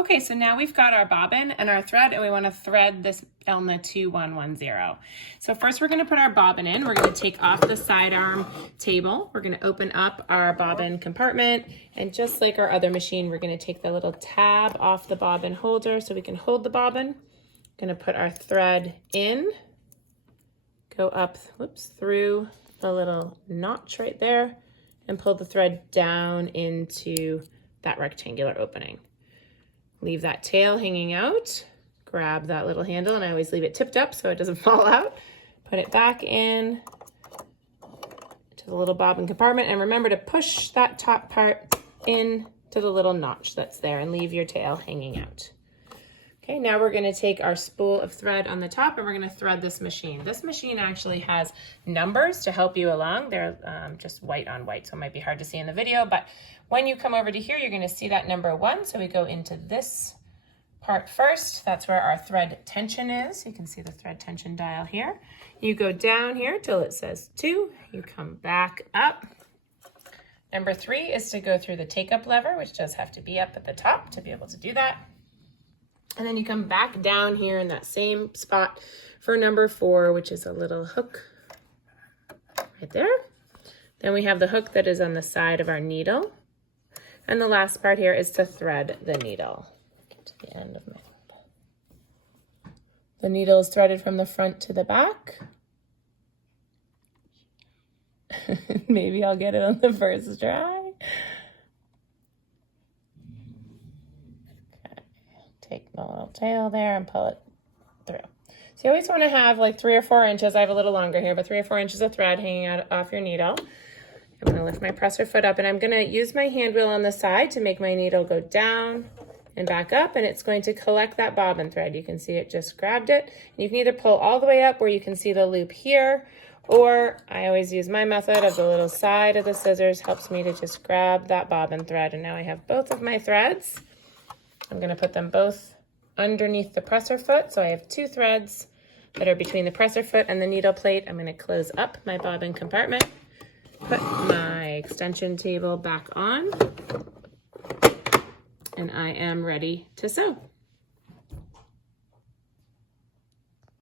Okay, so now we've got our bobbin and our thread, and we want to thread this Elna 2110. So first we're going to put our bobbin in. We're going to take off the sidearm table. We're going to open up our bobbin compartment, and just like our other machine, we're going to take the little tab off the bobbin holder so we can hold the bobbin. Going to put our thread in, go up, through the little notch right there, and pull the thread down into that rectangular opening. Leave that tail hanging out, grab that little handle, and I always leave it tipped up so it doesn't fall out. Put it back in to the little bobbin compartment, and remember to push that top part in to the little notch that's there and leave your tail hanging out. Okay, now we're gonna take our spool of thread on the top and we're gonna thread this machine. This machine actually has numbers to help you along. They're just white on white, so it might be hard to see in the video, but when you come over to here, you're gonna see that number 1. So we go into this part first. That's where our thread tension is. You can see the thread tension dial here. You go down here till it says 2. You come back up. Number 3 is to go through the take-up lever, which does have to be up at the top to be able to do that. And then you come back down here in that same spot for number 4, which is a little hook right there. Then we have the hook that is on the side of our needle. And the last part here is to thread the needle. Get to the end of my thread. The needle is threaded from the front to the back. Maybe I'll get it on the first try. Take the little tail there and pull it through. So you always want to have like 3 or 4 inches. I have a little longer here, but 3 or 4 inches of thread hanging out off your needle. I'm going to lift my presser foot up, and I'm going to use my hand wheel on the side to make my needle go down and back up, and it's going to collect that bobbin thread. You can see it just grabbed it. You can either pull all the way up where you can see the loop here, or I always use my method of the little side of the scissors. Helps me to just grab that bobbin thread, and now I have both of my threads. I'm going to put them both underneath the presser foot. So I have 2 threads that are between the presser foot and the needle plate. I'm going to close up my bobbin compartment, put my extension table back on, and I am ready to sew.